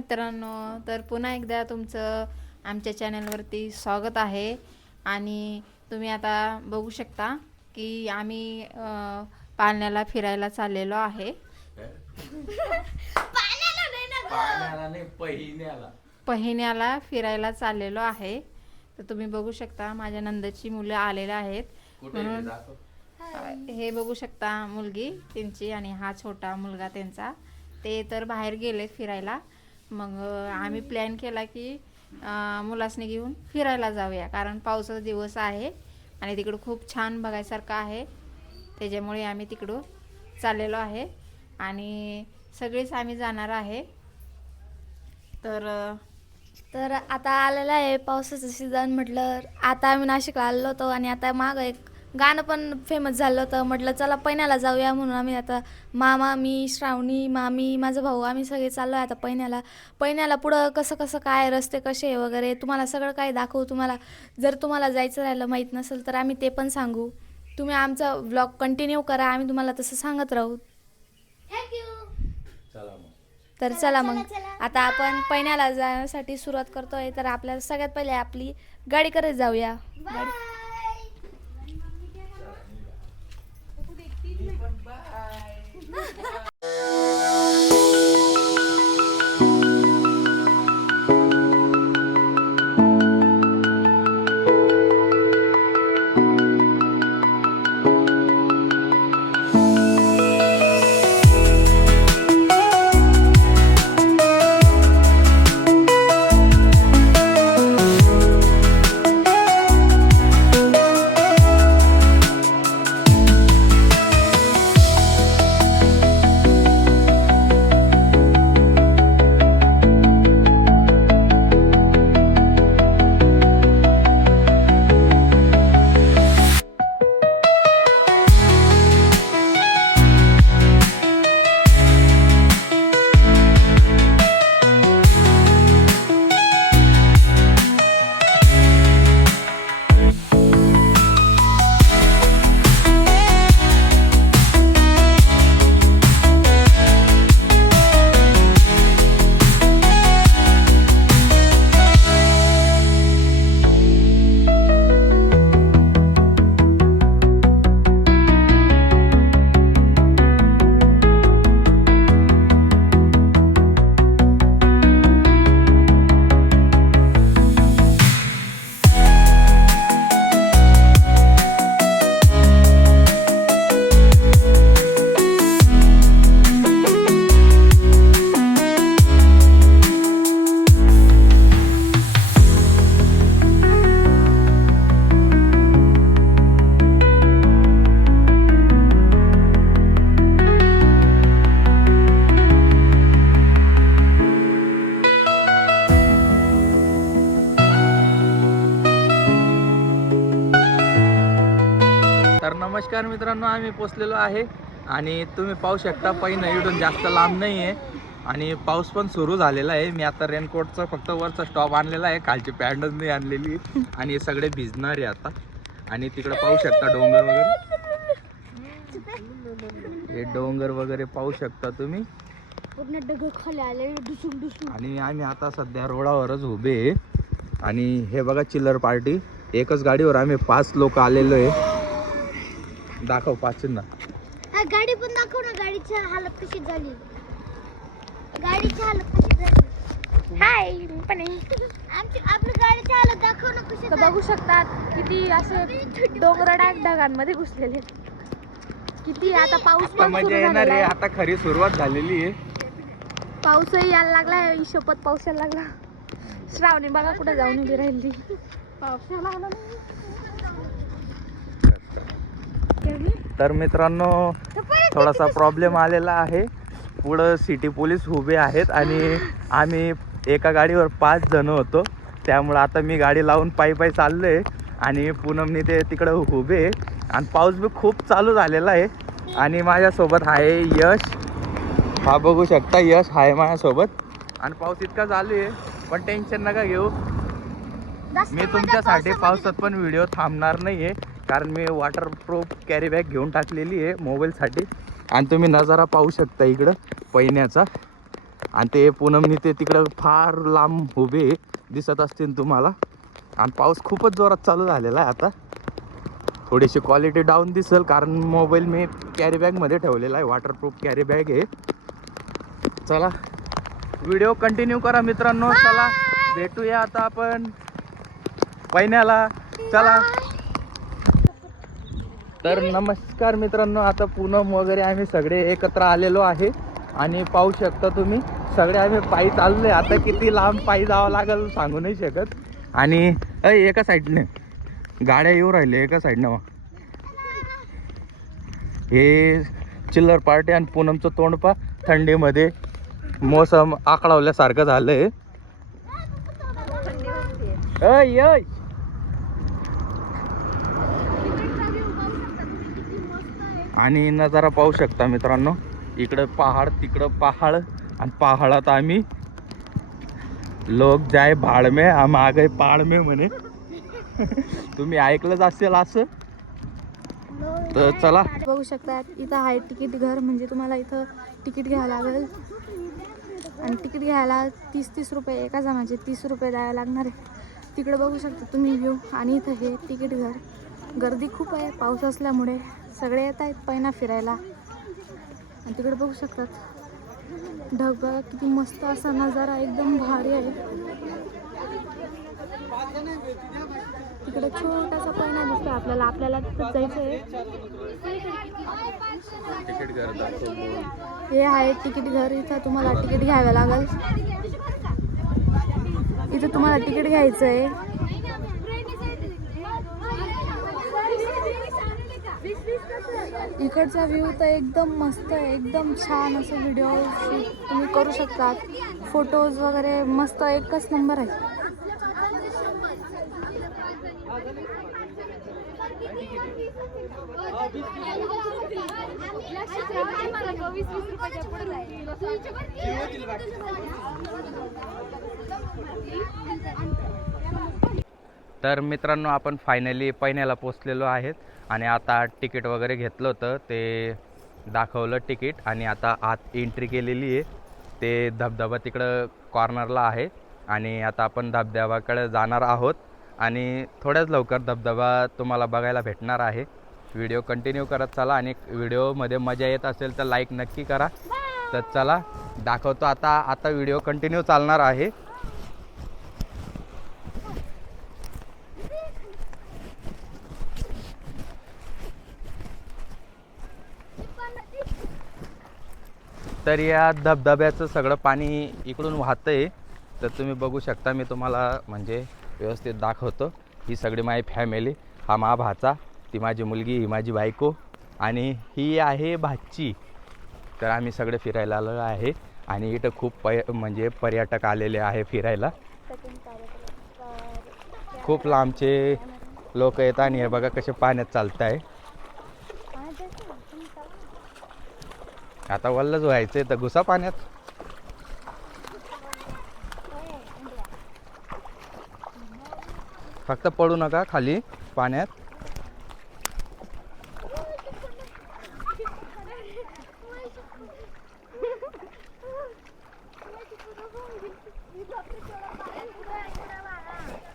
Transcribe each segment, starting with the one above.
मित्रांनो, तर पुन्हा एकदा तुमचं आमच्या चॅनलवरती स्वागत आहे. आणि तुम्ही आता बघू शकता की आम्ही पाण्याला फिरायला चाललेलो आहे. पाण्याला नाही, पहिन्याला फिरायला चाललेलो आहे. तर तुम्ही बघू शकता माझ्या नंदची मुलं आलेले आहेत. म्हणून हे बघू शकता मुलगी त्यांची आणि हा छोटा मुलगा त्यांचा, ते तर बाहेर गेले फिरायला. मग आम्ही प्लॅन केला की मुलासनी घेऊन फिरायला जाऊया, कारण पावसाचा दिवस आहे आणि तिकडं खूप छान बघायसारखं आहे. त्याच्यामुळे आम्ही तिकडं चाललेलो आहे आणि सगळेच आम्ही जाणार आहे. तर आता आलेलं आहे पावसाचं सीझन. म्हटलं आता आम्ही नाशिकला आलेलो होतो आणि आता मागं एक गाणं पण फेमस झालं होतं. म्हटलं चला पहिन्याला जाऊया, म्हणून आम्ही आता मामा, मी, श्रावणी, मामी, माझा भाऊ, आम्ही सगळे चाललो आहे आता पहिन्याला. पुढं कसं कसं काय, रस्ते कसे वगैरे तुम्हाला सगळं काही दाखवू. जर तुम्हाला जायचं राहिलं माहीत नसेल तर आम्ही ते पण सांगू. तुम्ही आमचा व्लॉग कंटिन्यू करा, आम्ही तुम्हाला तसं सांगत राहू. तर चला मग आता आपण पहिन्याला जाण्यासाठी सुरुवात करतोय. तर आपल्याला सगळ्यात पहिले आपली गाडी करत जाऊया. तर नमस्कार मित्रांनो, आम्ही पोचलेलो आहे आणि तुम्ही पाहू शकता पहिनं इकडून जास्त लांब नाही आहे आणि पाऊस पण सुरू झालेला आहे. मी आता रेनकोटचा फक्त वरचा स्टॉप आणलेला आहे, खालची पॅन्टच नाही आणलेली आणि हे सगळे भिजणार आहे आता. आणि तिकडे पाहू शकता डोंगर वगैरे, हे डोंगर वगैरे पाहू शकता तुम्ही. आणि आम्ही आता सध्या रोडावरच उभे आहे आणि हे बघा चिल्लर पार्टी. एकच गाडीवर आम्ही 5 लोक आलेलो आहे. दाखव 5 ना गाडी पण दाखव ना, गाडीची हालत कशी झाली. गाडीची हालत कशी झाली. हाय पण आपली गाडीची हालत दाखव ना कशी. बघू शकतात किती असे डोंगर ढगांमध्ये घुसलेले. किती आता पाऊस पण मजा येणार आहे. आता खरी सुरुवात झालेली आहे. पाऊसही यायला लागलाय. शपथ पाऊस यायला लागला. श्रावणी बघा कुठे जाऊन उभी राहिली. पाऊस यायला लागला. तर मित्रांनो, थोडासा प्रॉब्लेम आलेला आहे. पुढं सिटी पोलीस उभे आहेत आणि आम्ही एका गाडीवर 5 जण होतो. त्यामुळं आता मी गाडी लावून पायी चाललो आहे आणि पूनमनी ते तिकडं उभे आणि पाऊस बी खूप चालू झालेला आहे. आणि माझ्यासोबत आहे यश, हा बघू शकता यश आहे माझ्यासोबत. आणि पाऊस इतका चालू आहे पण टेन्शन नका घेऊ, मी तुमच्यासाठी पावसात पण व्हिडिओ थांबणार नाही आहे, कारण मी वॉटरप्रूफ कॅरी बॅग घेऊन टाकलेली आहे मोबाईलसाठी. आणि तुम्ही नजारा पाहू शकता इकडं पहिन्याचा. आणि ते पूनमनी ते तिकडं फार लांब उभे दिसत असतील तुम्हाला. आणि पाऊस खूपच जोरात चालू झालेला आहे आता. थोडीशी क्वालिटी डाऊन दिसेल कारण मोबाईल मी कॅरी बॅगमध्ये ठेवलेला आहे, वॉटरप्रूफ कॅरी बॅग आहे. चला व्हिडिओ कंटिन्यू करा मित्रांनो. चला भेटूया आता आपण पैण्याला. चला. तर नमस्कार मित्रांनो, आता पूनम वगैरे आम्ही सगळे एकत्र आलेलो आहे आणि पाहू शकता तुम्ही सगळे आम्ही पायी चाललोय. आता किती लांब पायी जावं लागेल सांगू नाही शकत. आणि एका साईडने गाड्या येऊ राहिल्या एका साईडनं. हे चिल्लर पार्टी आणि पूनमचं तोंड पा थंडीमध्ये मोसम आकळवल्यासारखं झालंय. अय आणि नजारा पाहू शकता मित्रांनो. इकडं पहाड तिकडं पहाड आणि पहाडात आम्ही लोक जाय भाड में हम आ गए पहाड में म्हणे. तुम्ही ऐकलंच असेल असं. तर चला बघू शकता इथं आहे तिकीट घर, म्हणजे तुम्हाला इथं तिकीट घ्यावं लागेल. आणि तिकीट घ्यायला 30 रुपये, एका जणाचे 30 रुपये द्यावे लागणार आहे. तिकडे बघू शकता तुम्ही व्ह्यू. आणि इथं हे तिकीट घर. गर्दी खूप आहे पाऊस असल्यामुळे, सगळे येत आहेत पैना फिरायला. आणि तिकडे बघू शकतात ढग बघा किती मस्त असा नजारा, एकदम भारी आहे. तिकडे छोटासा पैना दिसतो आपल्याला, आपल्याला तिथं जायचं आहे. हे आहे तिकीट घर. इथं तुम्हाला तिकीट घ्यावं लागेल. इथं तुम्हाला तिकीट घ्यायचं आहे. इकडचा व्ह्यू तर एकदम मस्त आहे, एकदम छान असं व्हिडिओ शूट तुम्ही करू शकता. फोटोज वगैरे मस्त एकच नंबर आहे. तर मित्रांनो आपण फायनली पैण्याला पोचलेलो आहेत. आणि आता तिकीट वगैरे घेतलं होतं ते दाखवलं तिकीट. आणि आता आत एंट्री केलेली आहे. ते धबधबा तिकडं कॉर्नरला आहे. आणि आता आपण धबधब्याकडे जाणार आहोत. आणि थोड्याच लवकर धबधबा तुम्हाला बघायला भेटणार आहे. व्हिडिओ कंटिन्यू करत चला. आणि व्हिडिओमध्ये मजा येत असेल तर लाईक नक्की करा. तर चला दाखवतो आता व्हिडिओ कंटिन्यू चालणार आहे. तर या धबधब्याचं सगळं पाणी इकडून वाहतंय. तर तुम्ही बघू शकता, मी तुम्हाला म्हणजे व्यवस्थित दाखवतो. ही सगळी माझी फॅमिली. हा मा भाचा, ती माझी मुलगी, ही माझी बायको आणि ही आहे भाची. तर आम्ही सगळे फिरायला आलो आहे. आणि इथं खूप म्हणजे पर्यटक आलेले आहे फिरायला. खूप लांबचे लोक येतात. आणि हे बघा कसे पाण्यात चालत आहे. आता वल्लच व्हायचंय तर घुसा पाण्यात. फक्त पडू नका खाली पाण्यात.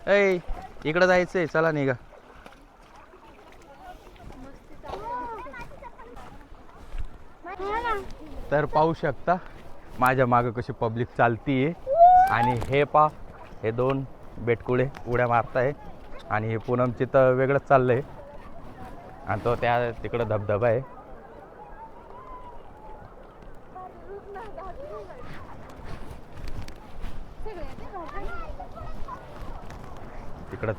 ऐ इकडं जायचंय, चला निघा. तर पाहू शकता माझ्या मागं कशी पब्लिक चालतीये. आणि हे हे दोन बेटकुळे उड्या मारताय. आणि हे पूनमची तर वेगळंच चाललंय. आणि तो त्या तिकडं धबधबा आहे. तिकडं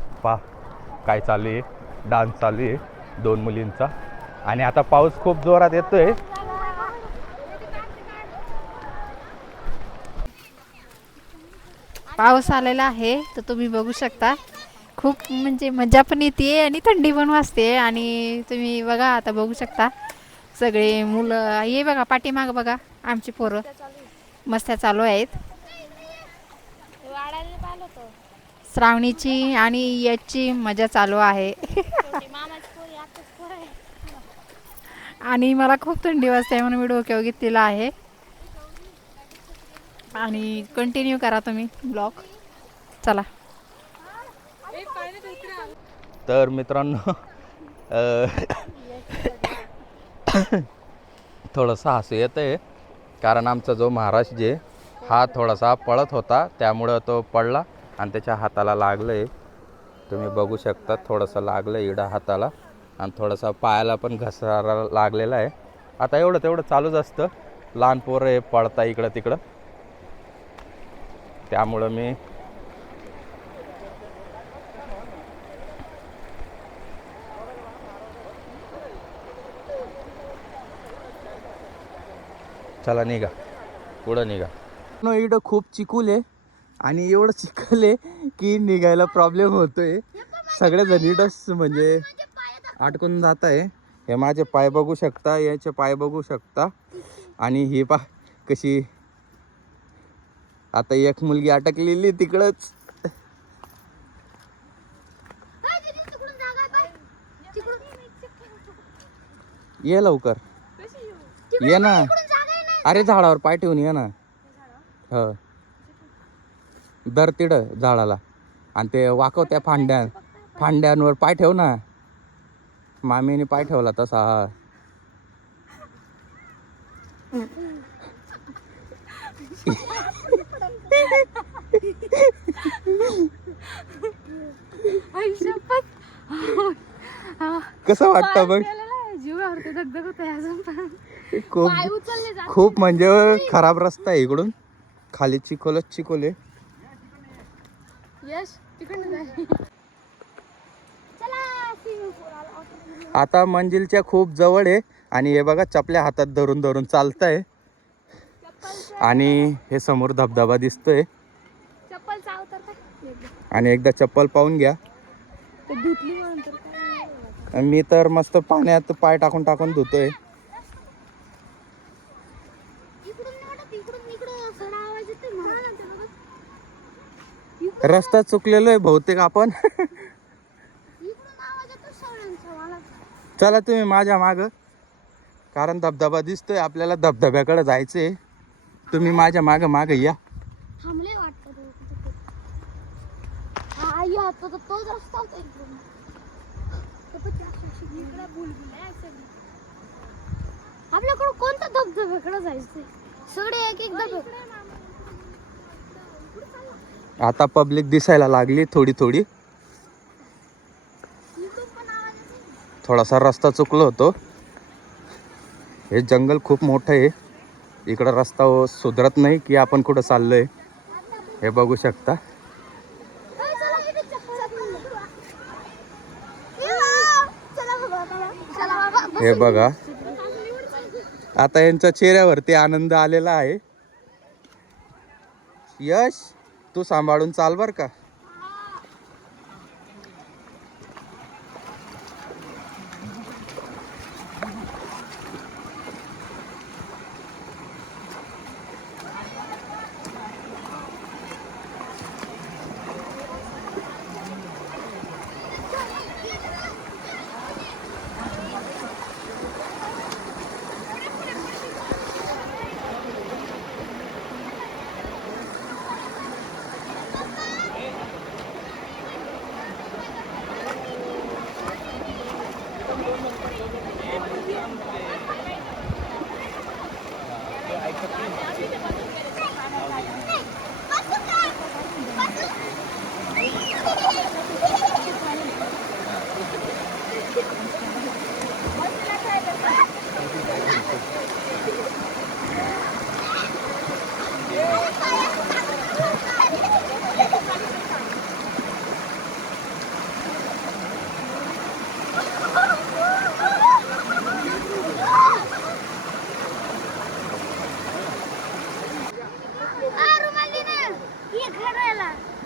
काय चालू आहे, डान्स चालू आहे 2 मुलींचा. आणि आता पाऊस खूप जोरात येतोय. पाऊस आलेला आहे तर तुम्ही बघू शकता. खूप म्हणजे मजा पण येते आणि थंडी पण वाजते. आणि तुम्ही बघा आता बघू शकता सगळे मुलं. ये बघा पाठीमागं बघा आमची पोरं मस्त्या चालू आहेत. श्रावणीची आणि याची मजा चालू आहे. आणि मला खूप थंडी वाजते म्हणून मी डोक्यावर घेतलेला आहे. आणि कंटिन्यू करा तुम्ही ब्लॉग. चला. तर मित्रांनो थोडंसं हसू येतं आहे, कारण आमचा जो महाराज जे हा थोडासा पळत होता, त्यामुळं तो पडला आणि त्याच्या हाताला लागलं आहे. तुम्ही बघू शकता थोडंसं लागलं आहे इडा हाताला, आणि थोडंसं पायाला पण घसारा लागलेला आहे. आता एवढं तेवढं चालूच असतं, लहान पोरं आहे पळता इकडं तिकडं, त्यामुळं मी चला निघा, पुढं निघा. इकडं खूप चिकूल आहे आणि एवढं चिखल आहे की निघायला प्रॉब्लेम होतोय. सगळेजण इकडंच म्हणजे अडकून जात आहे. हे माझे पाय बघू शकता, याचे पाय बघू शकता, आणि ही पा कशी आता एक मुलगी अटकलेली तिकडंच. ये लवकर ये ना. अरे झाडावर पाय ठेवून ये ना. हो दर तिड झाडाला, आणि ते वाकव त्या फांद्यांवर पाय ठेव ना. मामीने पाय ठेवला तसा. कसं वाटतं बघ. खूप खूप म्हणजे खराब रस्ता आहे इकडून, खाली चिखोलच चिखोल आहे. आता मंजिलच्या खूप जवळ आहे, आणि हे बघा चपल्या हातात धरून धरून चालतंय, आणि हे समोर धबधबा दिसतोय. आणि एकदा चप्पल पाहून घ्या. मी तर मस्त पाण्यात पाय टाकून टाकून धुतोय. रस्ता चुकलेलो आहे बहुतेक आपण. चला तुम्ही माझ्या माग, कारण धबधबा दिसतोय आपल्याला, धबधब्याकडे जायचंय. तुम्ही माझ्या माग माग या. आपल्याकडे कोणत्या धबधब्याकडे जायचंय? सगळे एक एक धबधबे. आता पब्लिक दिसायला लागली थोडी थोडी. थोडासा रस्ता चुकलो होतो. हे जंगल खूप मोठं आहे, इकडं रस्ता सुधरत नाही की आपण कुठं चाललोय. हे बघू शकता. हे बघा, आता यांच्या चेहऱ्यावरती आनंद आलेला आहे. यश, तू सांभाळून चाल बर का.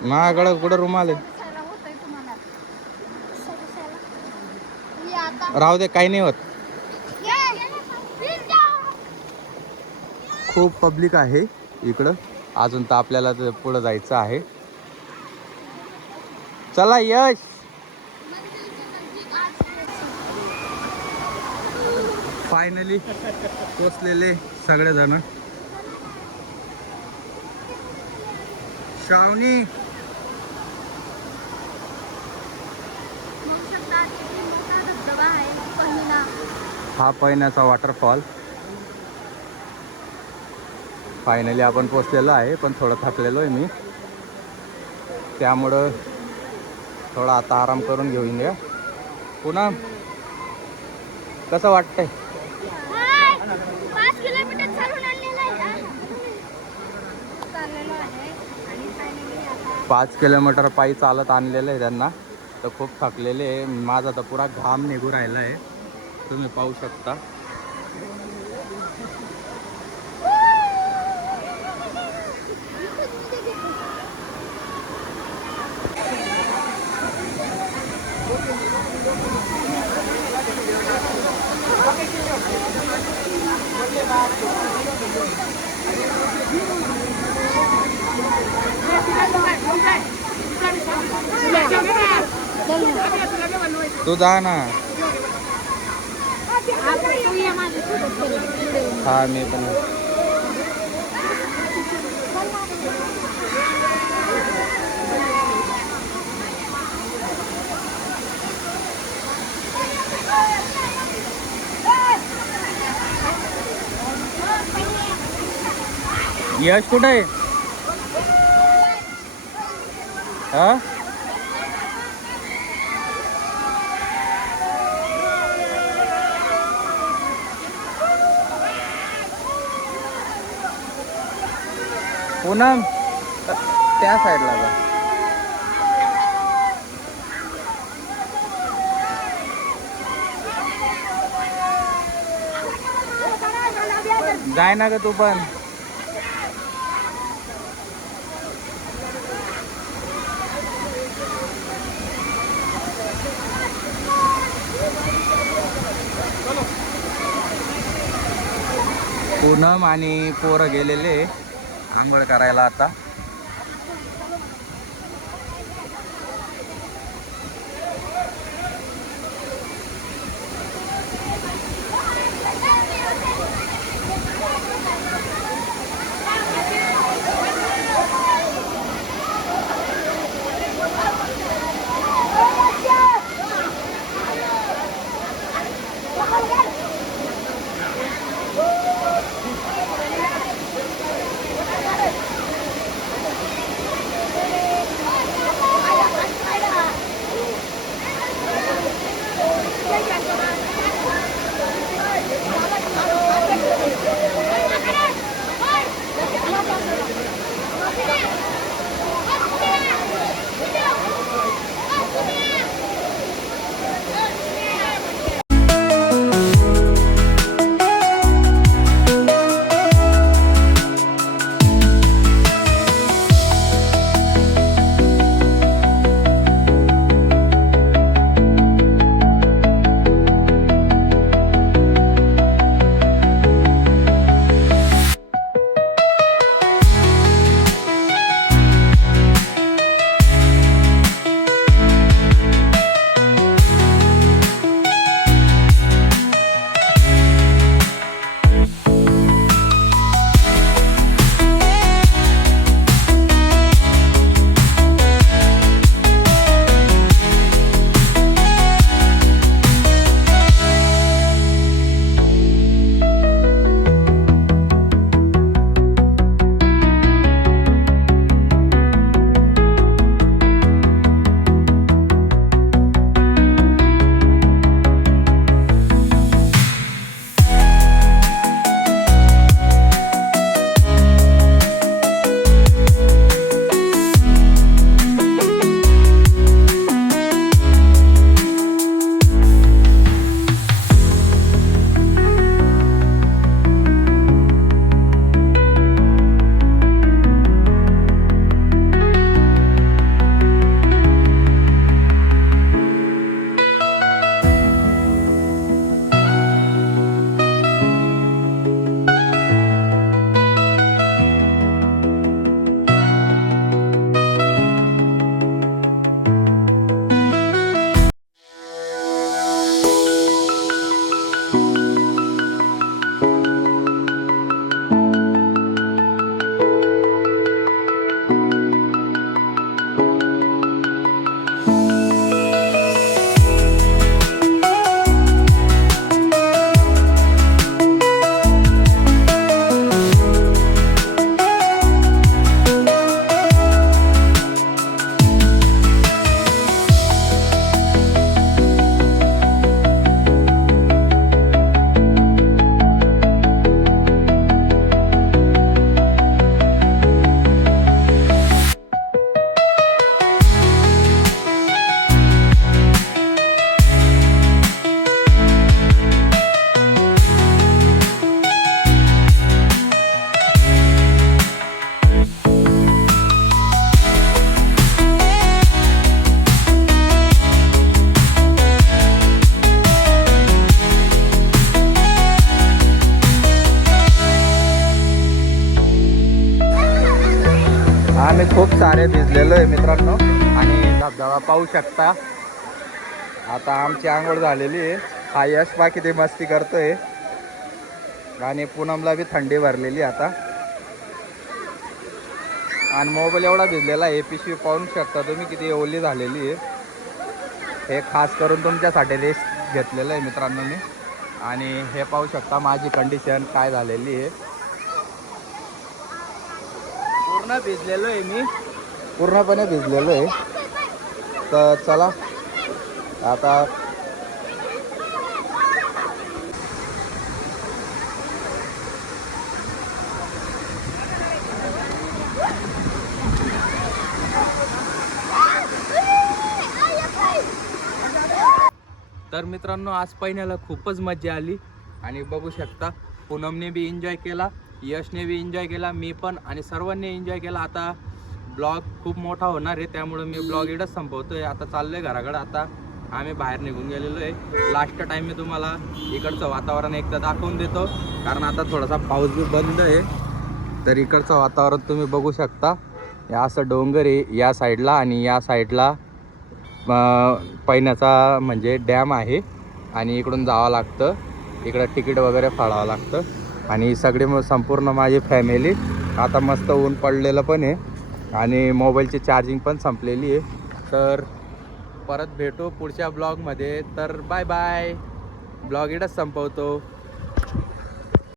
माझ्याकडं कुठं रुमाल आहे? राहू दे, काही नाही होत. खूप पब्लिक आहे इकडं, अजून तर आपल्याला पुढं जायचं आहे. चला यश. फायनली पोचलेले सगळेजण. श्रावणी बघू शकता किती मोठा धबधबा आहे पहिला. हा पैण्याचा वॉटरफॉल. फायनली आपण पोचलेलो आहे, पण थोडं थकलेलो आहे मी, त्यामुळं थोडा आता आराम करून घेऊन घ्या. पुन्हा कसं वाटतंय? 5 किलोमीटर चालून आणलेलं आहे. चाललेलो आहे आणि फायनली आता 5 किलोमीटर पायी चालत आणलेलं आहे त्यांना, तर खूप थकलेले आहे. माझा तर पुरा घाम निघू राहिला आहे, तुम्ही पाहू शकता. तू जा ना. हा मी पण. यश कुठे आहे? हा पूनम त्या साईडला जा. जाय ना ग तू पण. पूनम आणि पोरं गेलेले आंघोळ करायला आता. आम्ही खूप सारे भिजलेलो आहे मित्रांनो आणि धबधबा पाहू शकता. आता आमची आंघोळ झालेली आहे. हा यश बाकी ते मस्ती करतोय आणि पूनमला बी थंडी भरलेली आता. आणि मोबाईल एवढा भिजलेला आहे, पिशवी पाहू शकता तुम्ही किती ओली झालेली आहे. हे खास करून तुमच्यासाठी रेस्ट घेतलेलं आहे मित्रांनो मी. आणि हे पाहू शकता माझी कंडिशन काय झालेली आहे. पूर्ण भिजलेलो आहे मी, पूर्णपणे भिजलेलो आहे. तर चला आता तर मित्रांनो आज पहिल्याला खूपच मजा आली आणि बघू शकता पूनमने बी एन्जॉय केला, यशने बी एन्जॉय केला, मी पण आणि सर्वांनी एन्जॉय केला. आता ब्लॉग खूप मोठा होणार आहे त्यामुळे मी ब्लॉग इकडंच संपवतोय. आता चाललोय घराकडे. आता आम्ही बाहेर निघून गेलेलो आहे. लास्ट टाइम मी तुम्हाला इकडचं वातावरण एकदा दाखवून देतो कारण आता थोडासा पाऊस बी बंद आहे. तर इकडचं वातावरण तुम्ही बघू शकता. या असं डोंगर आहे या साईडला आणि या साईडला पैण्याचा म्हणजे डॅम आहे आणि इकडून जावं लागतं. इकडं तिकीट वगैरे फाडावं लागतं. आणि सगळी संपूर्ण माझी फॅमिली आता मस्त ऊन पडलेलं पण आहे आणि मोबाईलची चार्जिंग पण संपलेली आहे. तर परत भेटू पुढच्या ब्लॉगमध्ये. तर बाय बाय. ब्लॉग इकडंच संपवतो.